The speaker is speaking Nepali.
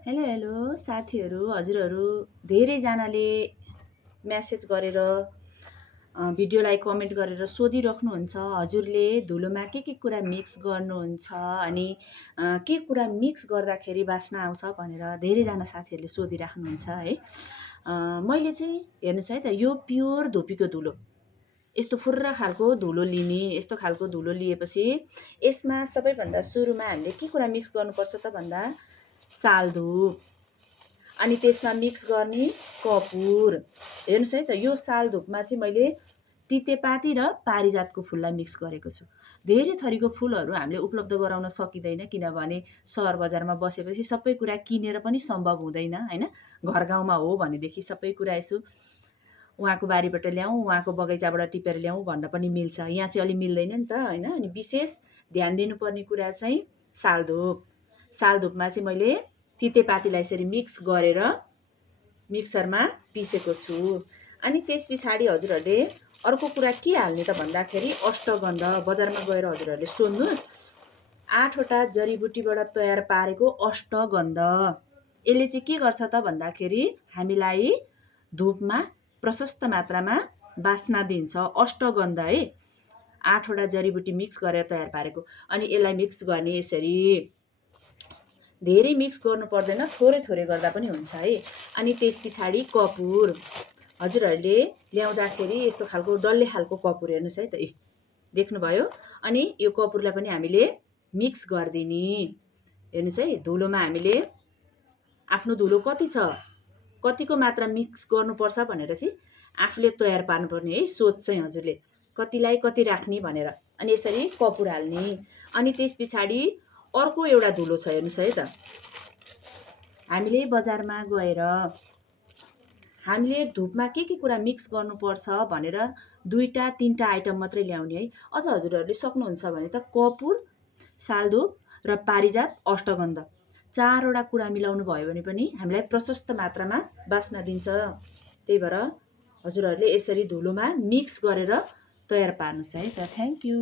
हेलो हेलो साथीहरू हजुरहरू धेरैजनाले मेसेज गरेर भिडियोलाई कमेन्ट गरेर सोधिराख्नुहुन्छ हजुरले धुलोमा के कुरा मिक्स गर्नुहुन्छ अनि के कुरा मिक्स गर्दाखेरि बास्ना आउँछ भनेर धेरैजना साथीहरूले सोधिराख्नुहुन्छ है। मैले चाहिँ हेर्नुहोस् है त, यो प्योर धुपीको धुलो यस्तो फुर्रा खालको धुलो लिने, यस्तो खालको धुलो लिएपछि यसमा सबैभन्दा सुरुमा हामीले के कुरा मिक्स गर्नुपर्छ त भन्दा सालधुप, अनि त्यसमा मिक्स गर्ने कपुर। हेर्नुहोस् है त, यो सालधुपमा चाहिँ मैले तितेपाती र पारिजातको फुललाई मिक्स गरेको छु। धेरै थरीको फुलहरू हामीले उपलब्ध गराउन सकिँदैन, किनभने सहर बजारमा बसेपछि सबै कुरा किनेर पनि सम्भव हुँदैन हैन। घर गाउँमा हो भनेदेखि सबै कुरा यसो उहाँको बारीबाट ल्याउँ, उहाँको बगैँचाबाट टिपेर ल्याउँ भन्न पनि मिल्छ। यहाँ चाहिँ अलि मिल्दैन नि त हैन। अनि विशेष ध्यान दिनुपर्ने कुरा चाहिँ सालधुप। सालधुपमा चाहिँ मैले तितेपातीलाई यसरी मिक्स गरेर मिक्सरमा पिसेको छु। अनि त्यस पछाडि हजुरहरूले अर्को कुरा के हाल्ने त भन्दाखेरि अष्टगन्ध। बजारमा गएर हजुरहरूले सोध्नुहोस्, 8वटा जडीबुटीबाट तयार पारेको अष्टगन्ध। यसले चाहिँ के गर्छ त भन्दाखेरि हामीलाई धुपमा प्रशस्त मात्रामा बास्ना दिन्छ। अष्टगन्ध है, 8वटा जडीबुटी मिक्स गरेर तयार पारेको। अनि यसलाई मिक्स गर्ने यसरी धेरै मिक्स गर्नु पर्दैन, थोरै थोरै गर्दा पनि हुन्छ है। अनि त्यस पछाडि कपुर। हजुरहरूले ल्याउँदाखेरि यस्तो खालको डल्ले खालको कपुर हेर्नुहोस् है त, देख्नुभयो। अनि यो कपुरलाई पनि हामीले मिक्स गरिदिने। हेर्नुहोस् है, धुलोमा हामीले आफ्नो धुलो कति छ, कतिको मात्रा मिक्स गर्नुपर्छ भनेर चाहिँ आफूले तयार पार्नुपर्ने है। सोच चाहिँ हजुरले कतिलाई कति राख्ने भनेर। अनि यसरी कपुर हाल्ने। अनि त्यस पछाडि अर्को एउटा धुलो छ हेर्नुहोस् है त, हामीले बजारमा गएर हामीले धुपमा के कुरा मिक्स गर्नुपर्छ भनेर 2टा 3टा आइटम मात्रै ल्याउने है। अझ हजुरहरूले सक्नुहुन्छ भने त कपुर, सालधुप र पारिजात, अष्टगन्ध 4वटा कुरा मिलाउनु भयो भने पनि हामीलाई प्रशस्त मात्रामा बास्ना दिन्छ। त्यही भएर हजुरहरूले यसरी धुलोमा मिक्स गरेर तयार पार्नुहोस् है त। Thank you.